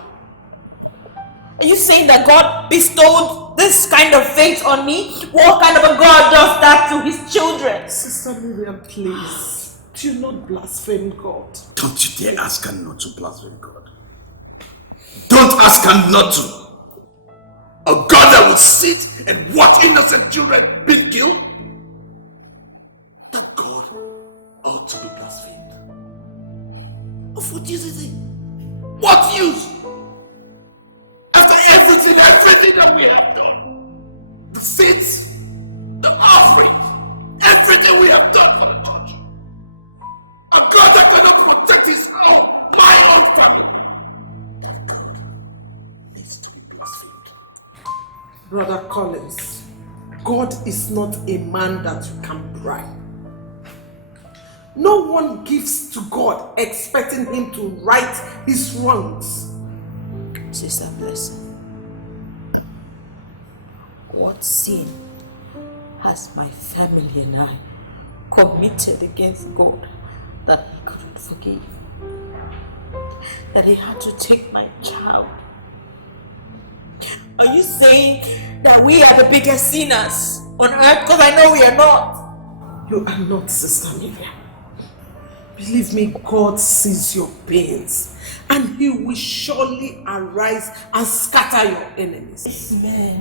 Are you saying that God bestowed this kind of fate on me? What kind of a God does that to his children? Sister Miriam, please, do not blaspheme God. Don't you dare ask her not to blaspheme God. Don't ask her not to. A God that will sit and watch innocent children being killed? That God ought to be blasphemed. Of what use is it? What use? After everything that we have done, the seeds, the offering, everything we have done for the church, a God that cannot protect his own, my own family, that God needs to be blasphemed. Brother Collins, God is not a man that you can bribe. No one gives to God expecting him to right his wrongs. Sister Blessing, what sin has my family and I committed against God that he couldn't forgive? That he had to take my child? Are you saying that we are the biggest sinners on earth? Because I know we are not. You are not, Sister Miriam. Believe me, God sees your pains and he will surely arise and scatter your enemies. Amen.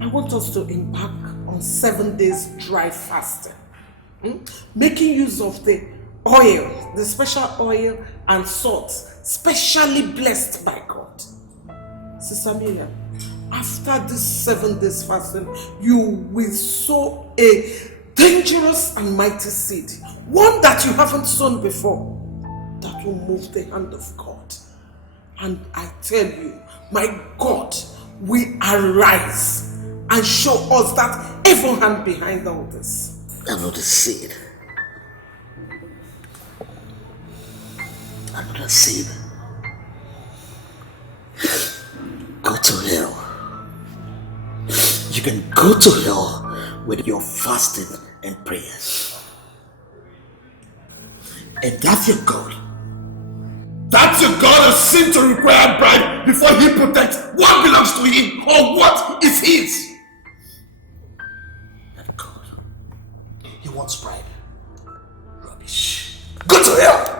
I want us to embark on 7 days dry fasting. Making use of the oil, the special oil and salt, specially blessed by God. Sister Miriam, after this 7 days fasting, you will sow a dangerous and mighty seed. One that you haven't sown before. That will move the hand of God. And I tell you, my God will arise and show us that evil hand behind all this. Another seed. Another seed. Go to hell. You can go to hell with your fasting and prayers. And that's your God. That's your God that seems to require a bribe before he protects what belongs to him or what is his. That God, he wants bribe. Rubbish. Go to hell!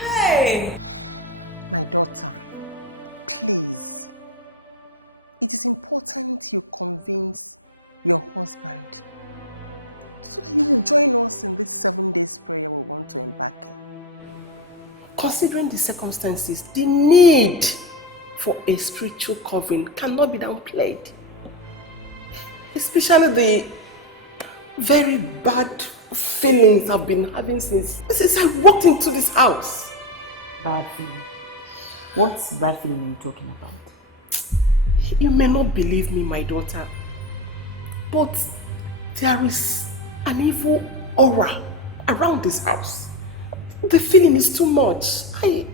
Hey! Considering the circumstances, the need for a spiritual covering cannot be downplayed. Especially the very bad feelings I've been having since I walked into this house. Bad feeling? What's bad feeling are you talking about? You may not believe me, my daughter, but there is an evil aura around this house. The feeling is too much. Stop it.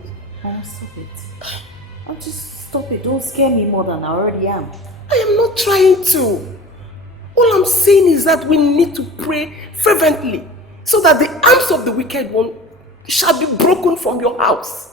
I'll just stop it. Don't scare me more than I already am. I am not trying to. All I'm saying is that we need to pray fervently so that the arms of the wicked one shall be broken from your house.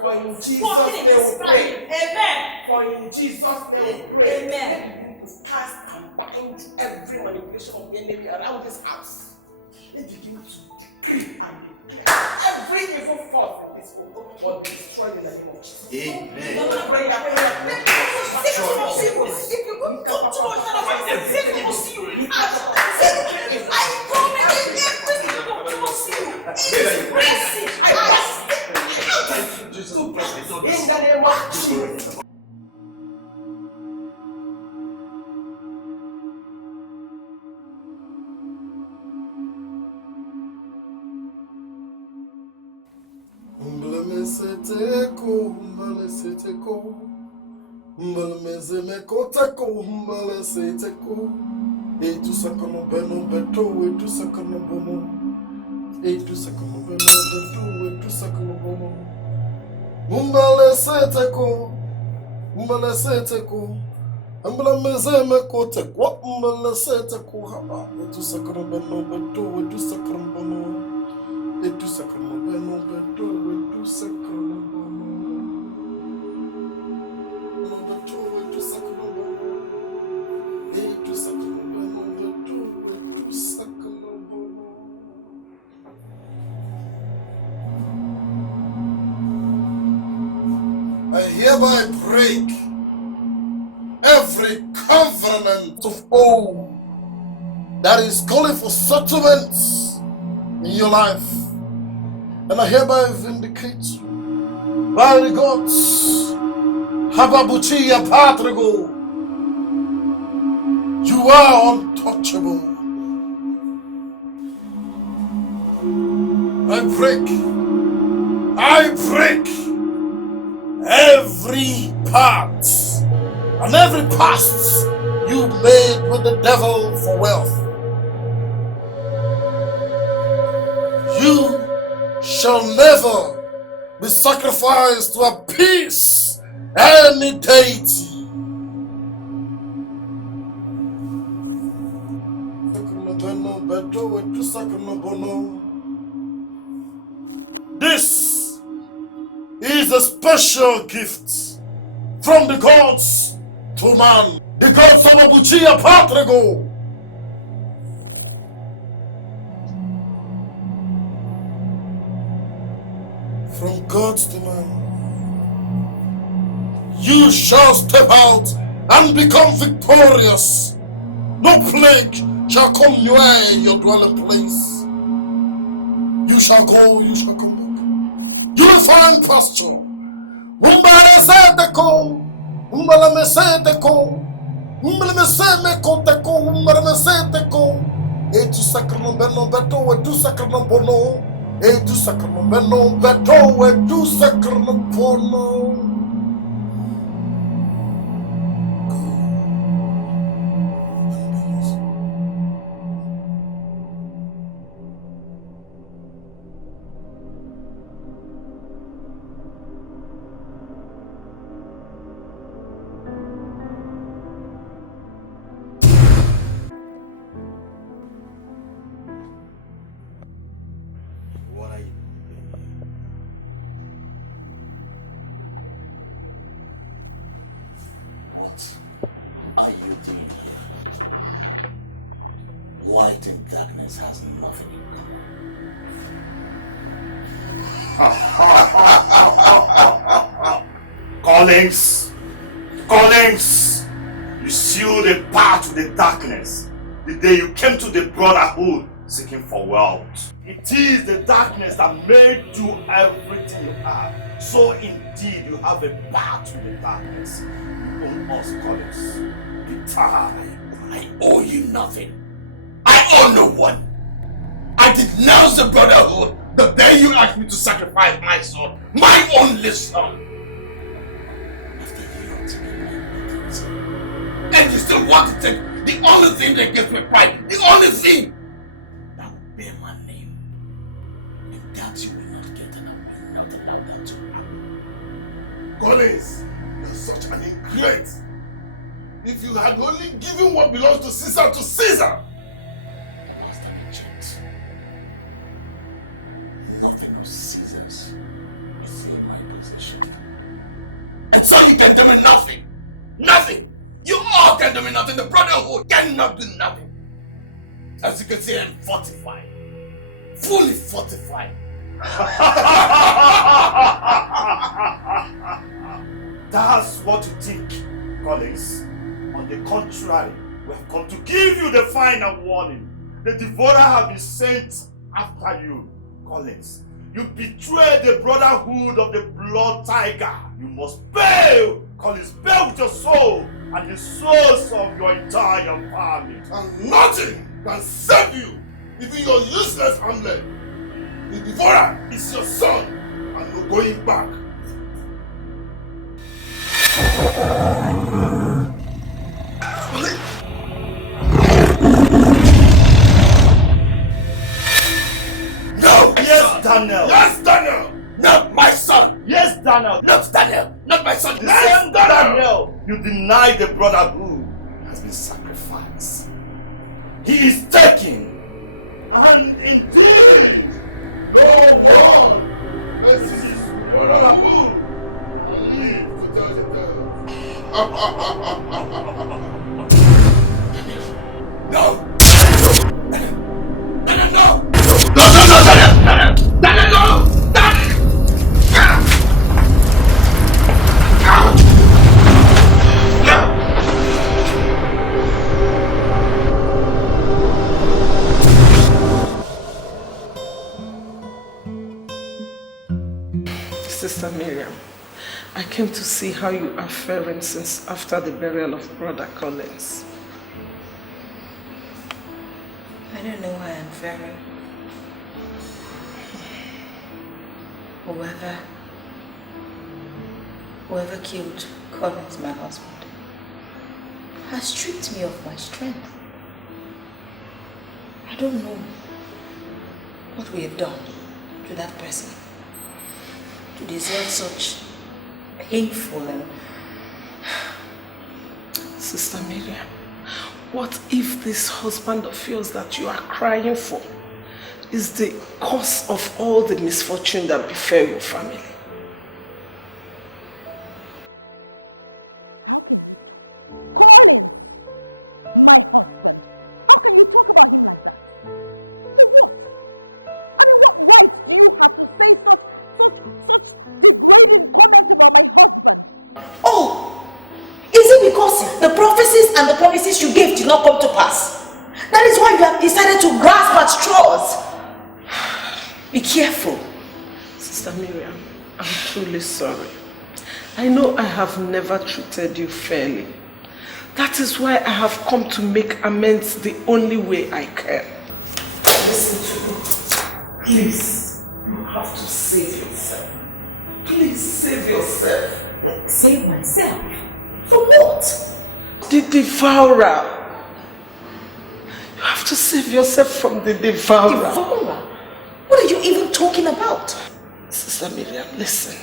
For in Jesus' name we pray. Amen. For in Jesus' name we pray. Amen. You cast and bind every manipulation of the enemy around this house. And begin to decree and declare every evil force in this world will be destroyed in the name of Jesus. Amen. Pray that prayer. If you go talk to us, everything will see you. I promise everything will see you. It's mercy. In the name of Jesus. Umbale seteko, umbale seteko, umbale mezeme kote kwa umbale seteko haba. Etu sakano beno beto, etu sakano beno, etu sakano beno beto, etu sakano beno, no beto, etu sakano beno, etu sakano beno beto, etu sakano beno. I hereby break every covenant of old that is calling for settlements in your life. And I hereby vindicate you by the gods. Hababuchia Patrigo. You are untouchable. I break every part and every past you made with the devil for wealth. You shall never be sacrificed to appease any deity. This is a special gift from the gods to man. The gods of Abuchia Patrigo. From gods to man. You shall step out and become victorious. No plague shall come near your dwelling place. You shall go, you shall come back. You will find pasture. Umbala seteko, umbala meseteko, umbala mesemeko, umbala meseteko. Etu sakrano beno beto, etu sakrano bono, etu sakrano beno beto, etu sakrano bono. Are you doing here? Light and darkness has nothing in common. Collins! You You sealed a path to the darkness the day you came to the brotherhood seeking for wealth. It is the darkness that made you everything you have. So indeed you have a path to the darkness. You owe us, Collins. I owe you nothing. I owe no one. I denounce the brotherhood the day you asked me to sacrifice my son, my only son. And you still want to take the only thing that gives me pride, the only thing that will bear my name. And that you will not get, and I will not allow that to happen. Collins, you're such an ingrate. If you had only given what belongs to Caesar, Master Agent, nothing of Caesar's is in my possession. And so you can do me nothing. Nothing. You all can do me nothing. The brotherhood cannot do nothing. As you can see, I'm fortified. Fully fortified. That's what you think, Collins. On the contrary, we have come to give you the final warning. The devourer has been sent after you, Collins. You betrayed the brotherhood of the blood tiger. You must pay, Collins. Pay with your soul and the souls of your entire family. And nothing can save you, even your useless Hamlet. The devourer is your son, and no going back. No! Yes, Daniel! Yes, Daniel! Not my son! Yes, Daniel! Not Daniel! Not my son! Yes, Daniel! You deny the brotherhood has been sacrificed. He is taken. And indeed, no one versus his brotherhood will live to tell the tale. No! Daniel, no! Daniel, no! Sister Miriam, I came to see how you are faring since after the burial of Brother Collins. I don't know how I'm faring. Whoever killed Collins, my husband, has stripped me of my strength. I don't know what we have done to that person to deserve such painful and... Sister Miriam, what if this husband of yours that you are crying for is the cause of all the misfortune that befell your family? Oh! Is it because the prophecies and the promises you gave did not come to pass? That is why you have decided to grasp at straws. Be careful. Sister Miriam, I'm truly sorry. I know I have never treated you fairly. That is why I have come to make amends the only way I can. Listen to me. Please, you have to save yourself. Please save yourself. Save myself? From what? The devourer. You have to save yourself from the devourer. Devourer? What are you even talking about? Sister Miriam, listen.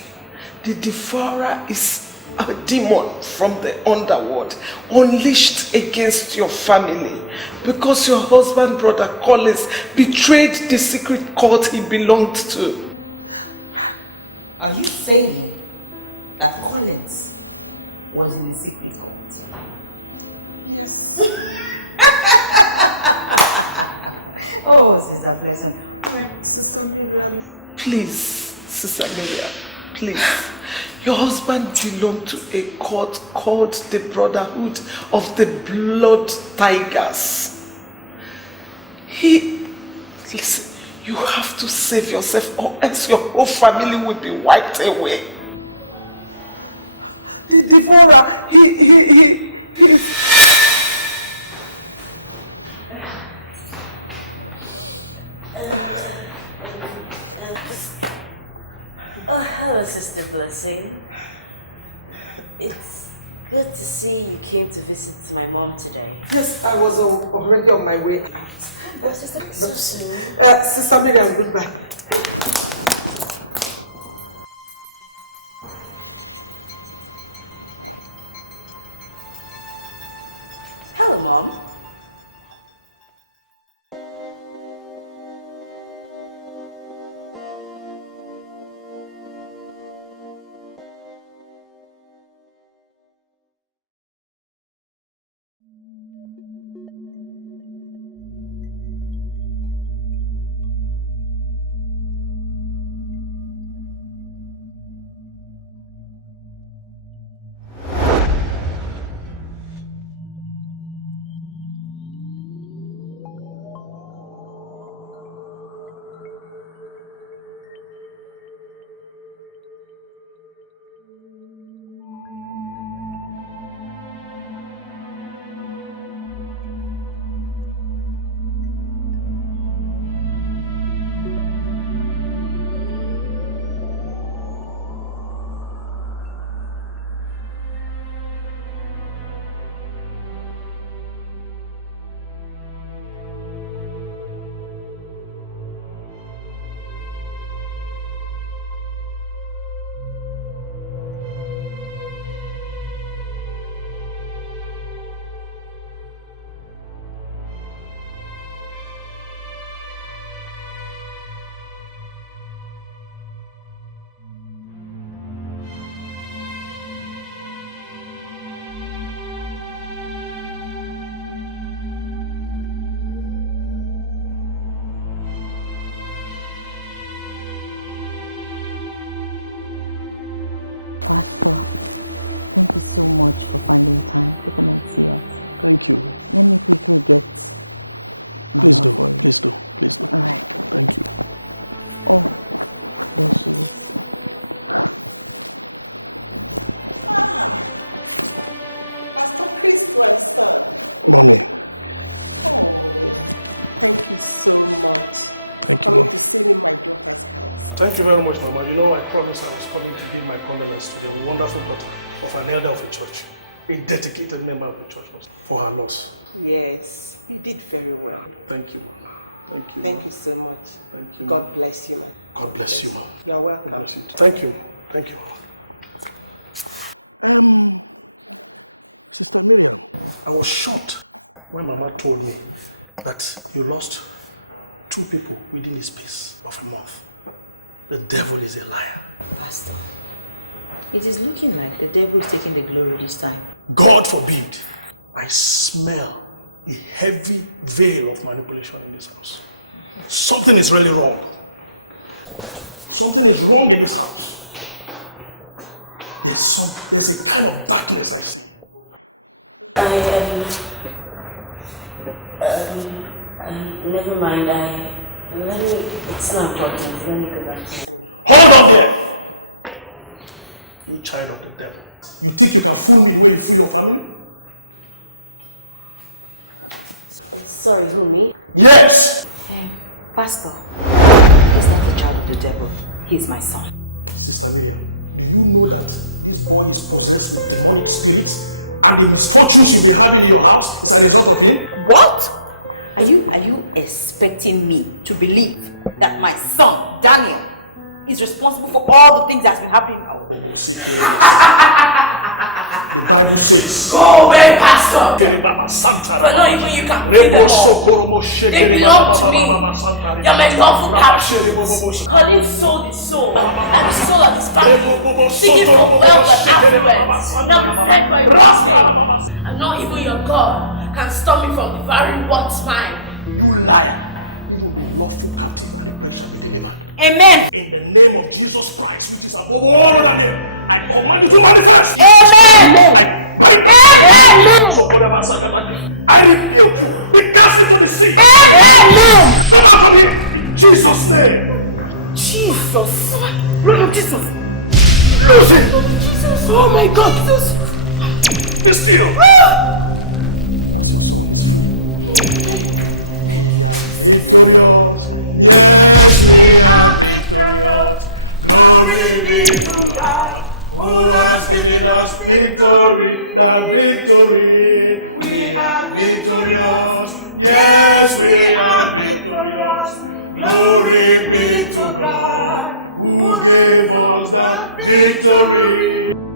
The devourer is a demon from the underworld unleashed against your family because your husband, Brother Collins, betrayed the secret cult he belonged to. Are you saying that Collins was in the secret cult? Yes. Oh, Sister Pleasant. Please, Sister Miriam, Please. Your husband belonged to a cult called the Brotherhood of the Blood Tigers. Listen, you have to save yourself or else your whole family will be wiped away. The devourer, Hello, Sister Blessing. It's good to see you came to visit my mom today. Yes, I was already on my way out. So soon. Sister Miriam, bring back. Hello, Mom. Thank you very much, Mama. You know, I promised I was coming to give my condolence to the wonderful daughter of an elder of the church, a dedicated member of the church, for her loss. Yes, you did very well. Thank you. Thank you. Thank you so much. Thank you. God bless you. God bless you. You're welcome. Thank you. Thank you. I was shocked when Mama told me that you lost 2 people within the space of a month. The devil is a liar. Pastor, it is looking like the devil is taking the glory this time. God forbid. I smell a heavy veil of manipulation in this house. Something is really wrong. Something is wrong in this house. There's a kind of darkness I see. Never mind. It's not important. Let me go back. Hold on there! You child of the devil. You think you can fool me the way you fool your family? Sorry, who, me? Yes! Hey, Pastor, he's not the child of the devil. He's my son. Sister Miriam, do you know that this boy is possessed with demonic spirits and the misfortunes you've been having in your house is a result of him? What? Are you expecting me to believe that my son, Daniel, is responsible for all the things that's been happening now? Go away, Pastor! But not even you can bring them all. They belong to me. You're my lawful captives. Colin sold his soul and the soul of his family, seeking for wealth and affluence. Now be fed by your and not even your God can stop me from devouring what's mine. You liar. You will be lawful captive and oppression within him. Amen. In the name of Jesus Christ, which is above all other name, I command you to manifest. Amen. I rebuke you. We cast it to the sea. Amen. In Jesus' name. Jesus. Blood of Jesus. Lose it. Jesus. Oh my God. Jesus. Be still. Victorious. Yes, we are victorious. Glory be to God, who has given us victory. The victory. We are victorious. Yes, we are victorious. Glory be to God, who gave us the victory.